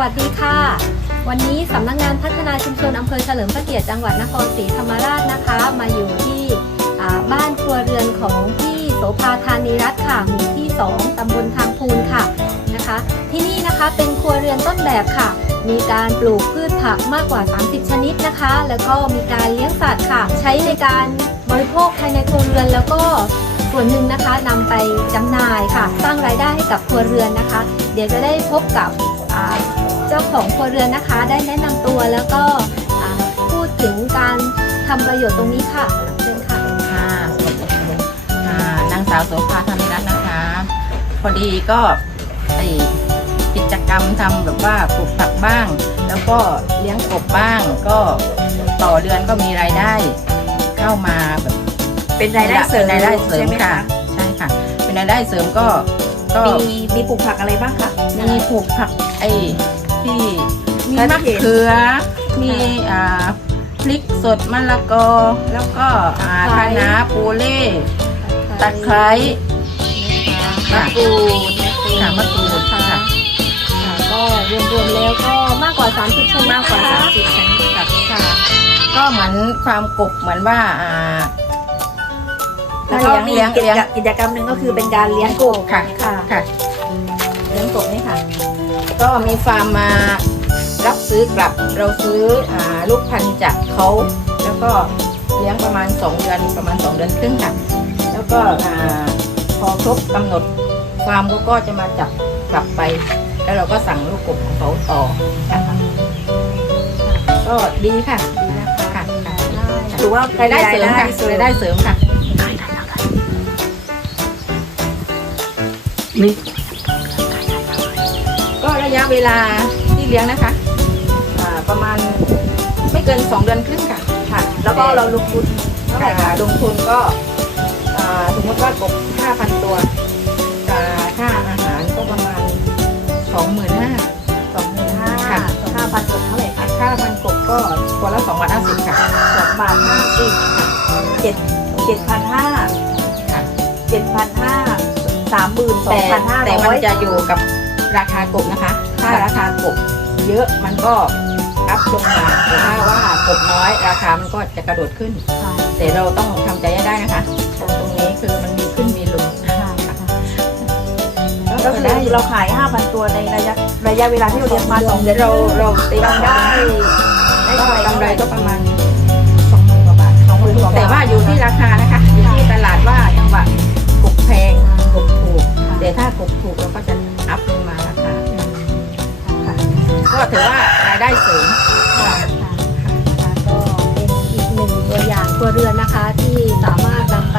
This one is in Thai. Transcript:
วัสดีค่ะ วันนี้สำนักงานพัฒนาชุมชนอำเภอเฉลิมพระเกียรติจังหวัดนครศรีธรรมราชนะคะ มาอยู่ที่บ้านครัวเรือนของพี่โสภาธานีรัตน์ค่ะหมู่ที่ 2ตำบลทางพูนค่ะนะคะ ที่นี่นะคะเป็นครัวเรือนต้นแบบค่ะ มีการปลูกพืชผักมากกว่า 30 ชนิดนะคะ แล้วก็มีการเลี้ยงสัตว์ค่ะ ใช้ในการบริโภคภายในครัวเรือนแล้วก็ส่วนหนึ่งนะคะนำไปจำหน่ายค่ะ สร้างรายได้ให้กับครัวเรือนนะคะ เดี๋ยวจะได้พบกับ เจ้าของครัวเรือนนะคะ ได้แนะนำตัวแล้วก็อ่าพูดถึงการทำประโยชน์ตรงนี้ค่ะเชิญค่ะค่ะสวัสดีค่ะอ่านางสาวโสภาธรรมิรัตน์นะคะ พอดีก็ไอกิจกรรมทำแบบว่าปลูกผักบ้าง แล้วก็เลี้ยงกบบ้าง ก็ต่อเดือนก็มีรายได้เข้ามาแบบเป็นรายได้เสริมป็นรายได้เสริมใช่ไหมค่ะคะใช่ค่ะ เป็นรายได้เสริมก็ก็มีมีปลูกผักอะไรบ้างคะมีปลูกผักไอ้ ที่มีก็มะที่เห็นเขือ มีอ่าพริกสดมะละกอ แล้วก็อ่าตะไคร้ คะน้าปูเล่ตะไคร้มะกรูดค่ะมะกรูดค่ะ ค่ะค่ะก็รวมๆแล้วก็มากกว่า 30ชนิดมากกว่านะคะ30ชนิดค่ะค่ะ ก็เหมือนฟาร์มกบเหมือนว่าอ่า แล้วก็มีเลี้ยงกิจเลี้ยง กรรมกิจกรรมหนึ่งก็คือเป็นการเลี้ยงกบค่ะค่ะค่ะเลี้ยงกบนี่ค่ะ ก็มีฟาร์มมารับซื้อกลับเราซื้ออ่าลูกพันธุ์จากเขาแล้วก็เลี้ยงประมาณ 2 เดือนประมาณ 2 เดือนครึ่งค่ะแล้วก็อ่าพอครบกำหนดฟาร์มเขาก็จะมาจับกลับไป แล้วเราก็สั่งลูกกบของเขาต่อค่ะก็ดีค่ะดีนะคะค่ะค่ะถือว่ารายได้เสริมค่ะรายได้เสริมค่ะก็ ระยะเวลาที่เลี้ยงนะคะอ่าประมาณไม่เกิน 2 เดือนครึ่งค่ะค่ะ แล้วก็เราลงทุนเท่าไหร่ค่าคะลงทุนก็อ่าสมมติว่ากบ5,000 ตัวอ่าค่าอาหารก็ประมาณ 25,000สองหมื่นห้าค่ะห้าพันกบเท่าไหร่คะค่าพันกบก็ตัวละ2บาท50ค่ะสองบาทห้าสิบเจ็ดเจ็ดพันห้าค่ะเจ็ดพันห้าสามหมื่นสอแต่งพันห้าแต่ร้มัอนยจะอยู่กับ ราคากบนะคะ ถ้าค่ะราคากบเยอะมันก็อัพลงมาแต่ถ้าว่ากบน้อยราคามันก็จะกระโดดขึ้น แต่เราต้องทำใจให้ได้นะคะ ตรงนี้คือมันมีขึ้นมีลงค่ะก็ก็คืคืออเราขายห้าพันตัวในระยะระยะเวลาที่เราเลี้ยงมาสองเดือนเราเราตีเราได้ได้ก็กำไรกำไรก็ก็ประมาณสองหมื่นกว่าบาทสองหมื่นกว่าบาทแต่ว่าอยู่ที่ราคานะคะ ก็ถือว่ารายได้สูงค่ะก็เป็นอีกหนึ่งตัวอย่างตัวเรือนนะคะที่สามารถนำไป